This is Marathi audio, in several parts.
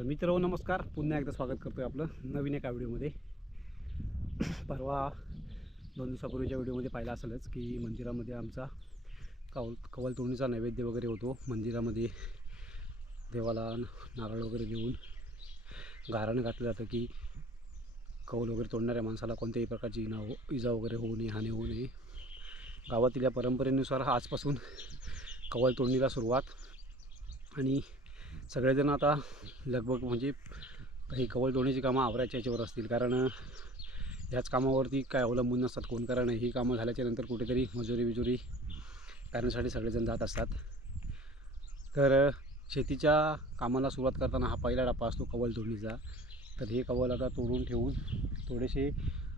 तर मित्र नमस्कार. पुन्हा एकदा स्वागत करतो आहे आपलं नवीन एका व्हिडिओमध्ये. परवा दोन दिवसापूर्वीच्या व्हिडिओमध्ये पाहिलं असेलच की मंदिरामध्ये आमचा कवल कवलतोंडीचा नैवेद्य वगैरे होतो. मंदिरामध्ये देवाला नारळ वगैरे देऊन गारण घातलं जातं की कौल वगैरे तोडणाऱ्या माणसाला कोणत्याही प्रकारची इना हो इजा वगैरे होऊ नये हानी होऊ नये. गावातील या परंपरेनुसार आजपासून कवल तोडणीला सुरुवात आणि सगळेजण आता लगभग म्हणजे काही कवल तोडण्याची कामं आवरायच्या याच्यावर असतील. कारण ह्याच कामावरती काय अवलंबून नसतात कोण. कारण ही कामं झाल्याच्यानंतर कुठेतरी मजुरी बिजुरी करण्यासाठी सगळेजण जात असतात. तर शेतीच्या कामाला सुरुवात करताना हा पहिला डप्पा असतो कवल तोडणीचा तर हे कवल आता तोडून ठेवून थोडेसे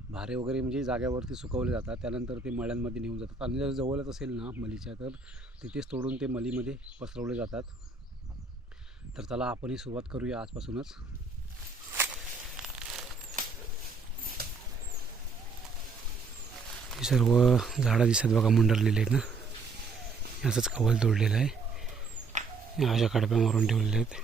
भारे वगैरे म्हणजे जाग्यावरती सुकवले जातात. त्यानंतर ते मळ्यांमध्ये नेऊन जातात. आणि जर जवळच असेल ना मलीच्या तर तिथेच तोडून ते मलीमध्ये पसरवले जातात. तर चला आपणही सुरुवात करूया आजपासूनच. ही सर्व झाडं दिसत बघा मुंडरलेले आहेत ना. असंच कवल तोडलेलं आहे. हे अशा कडप्या मारून ठेवलेल्या आहेत.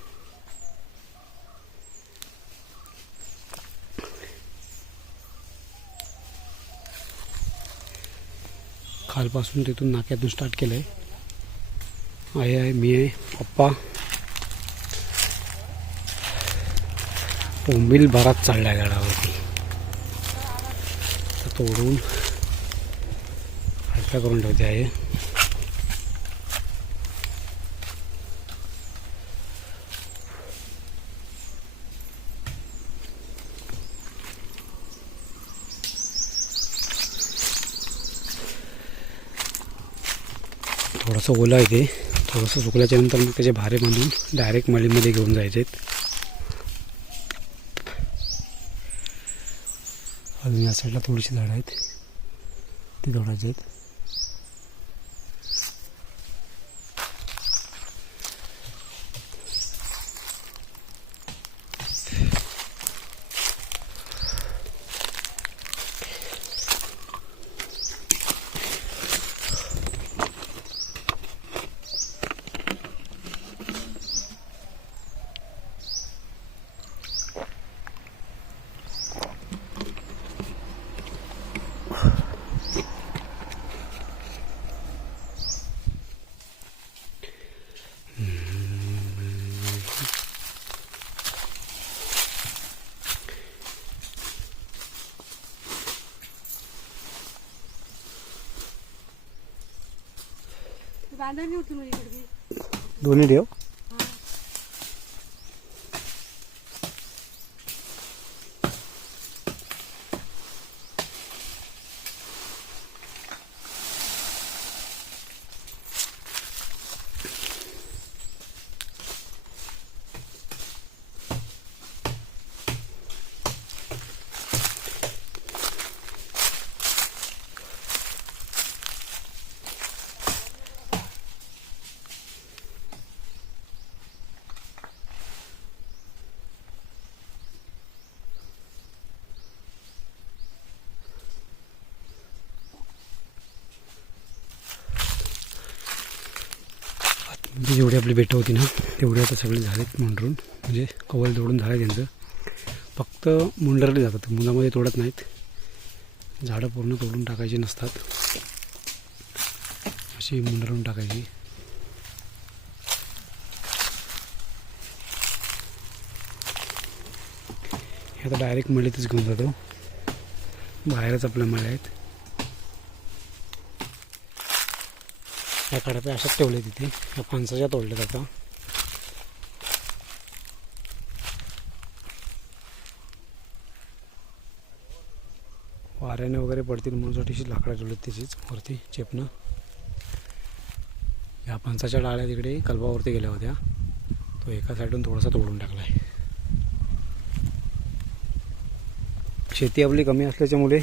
खालपासून तिथून नाक्यातून स्टार्ट केलं आहे आई आहे मी आहे पप्पा. बोंबील भरात चालला आहे झाडावरती तर तोडून हलका करून ठेवते आहे थोडंसं ओलं आहे ते. थोडंसं सुकल्याच्यानंतर मग त्याचे भारे बांधून डायरेक्ट मळीमध्ये घेऊन जायचे आहेत या साईडला थोडीशी झाडं आहेत. ती तोडायची आहेत. बांधणी होती म्हणजे दोन्ही ठेव. म्हणजे जेवढी आपली बेटं होती ना तेवढे आता सगळे झालेत मुंडरून. म्हणजे कवल तोडून झालं त्यांचं. फक्त मुंडरले जातात. मुलामध्ये तोडत नाहीत. झाडं पूर्ण तोडून टाकायची नसतात. अशी मुंडरून टाकायची. हे आता डायरेक्ट मळीतच घेऊन जातो. बाहेरच आपल्या मळ्या आहेत. या कडप्या अशाच ठेवल्या तिथे. या फणसाच्या तोडल्या आता. वाऱ्याने वगैरे पडतील म्हणून छोटीशी लाकडं ठेवलीत त्याचीच वरती चेपणं. या फणसाच्या डाळ्या तिकडे कलबावरती गेल्या होत्या. तो एका साईडून थोडासा तोडून टाकला आहे शेती आपली कमी असल्याच्यामुळे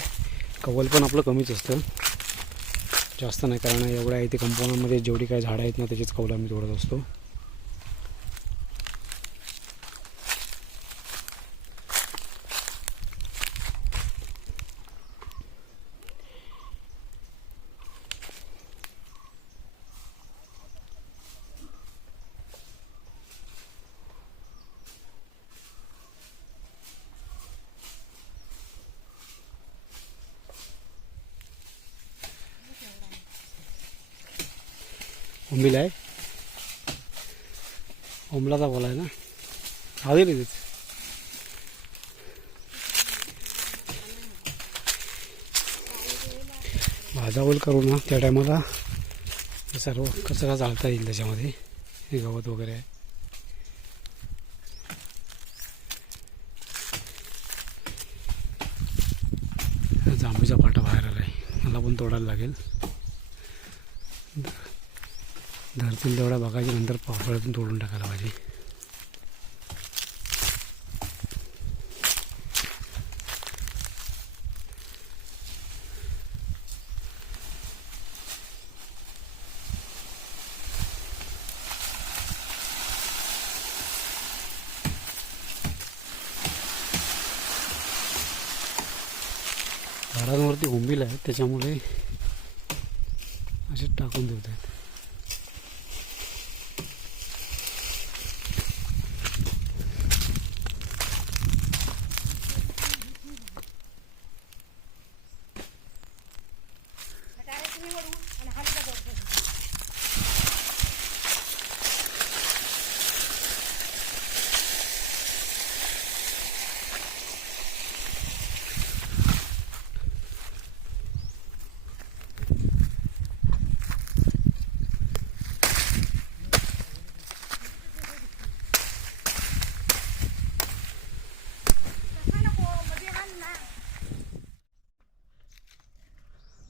कवल पण आपलं कमीच असतं. जास्त नाही कारण एवढ्या इथे कंपाऊंडमध्ये जेवढी काही झाडं आहेत ना त्याचीच कौला आम्ही तोडत असतो. उंबीला आहे. ओमलाचा बोला आहे ना. हवे तिथे. भाजा ओल करू ना त्या टायमाला हे सर्व कचरा जाळता येईल त्याच्यामध्ये. हे गवत वगैरे आहे. जांभूचा पाटा बाहेर आला आहे मला पण तोडायला लागेल. धरतील तेवढ्या बघायचे नंतर पावसाळ्यातून तोडून टाकायला पाहिजे. झाडांवरती हुंबील आहे त्याच्यामुळे असे टाकून देत आहेत.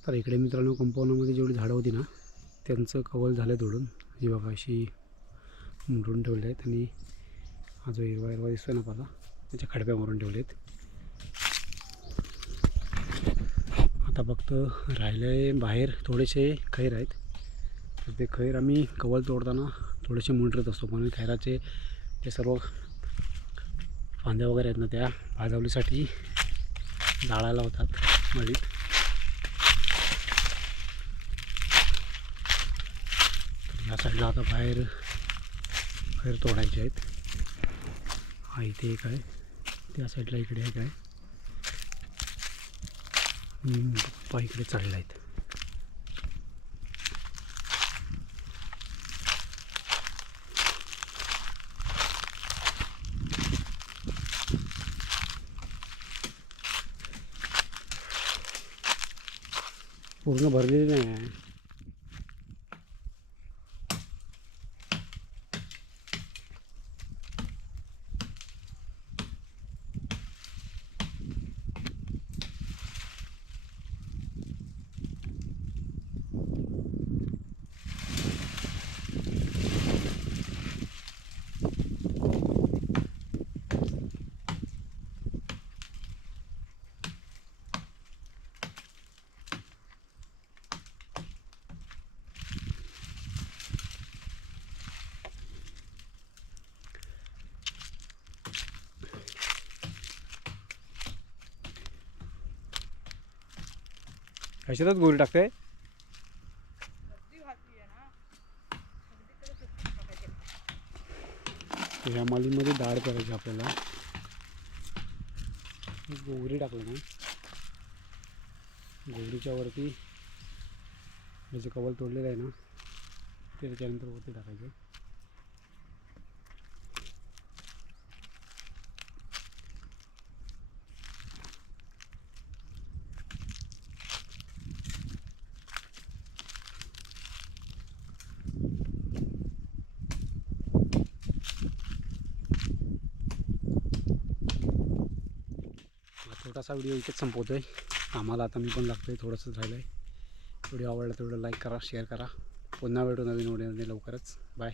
तर इकडे मित्रांनो कंपाऊंडमध्ये जेवढी झाडं होती ना त्यांचं कवल झालं तोडून. जी बाबा अशी मुंडून ठेवले आहेत आणि हा जो हिरवा हिरवा दिसतोय ना पाला त्याच्या खडप्या मारून ठेवले आहेत. आता फक्त राहिले बाहेर थोडेसे खैर आहेत. तर ते खैर आम्ही कवल तोडताना थोडेसे मुंडरत असतो म्हणून खैराचे ते सर्व फांद्या वगैरे आहेत ना त्या भाजवलीसाठी जाळायला होतात मळीत. या साईडला आता बाहेर बाहेर तोडायचे आहेत. हा इथे एक आहे. त्या साईडला इकडे एक आहे. पप्पा इकडे चढला आहेत. पूर्ण भरलेली नाही आहे. कशातच गोळी टाकते? ह्या मालीमध्ये डाळ करायची आपल्याला. गोगरी टाकली ना. गोगरीच्या वरती म्हणजे हे जे कवल तोडलेलं आहे ना ते त्याच्यानंतर वरती टाकायचं हा छोटासा व्हिडिओ इथेच संपवतो आहे आम्हाला आता मी पण लागतो आहे थोडंसंच राहिलं आहे व्हिडिओ आवडला तेवढं लाईक करा शेअर करा. पुन्हा भेटू नवीन व्हिडिओमध्ये लवकरच. बाय.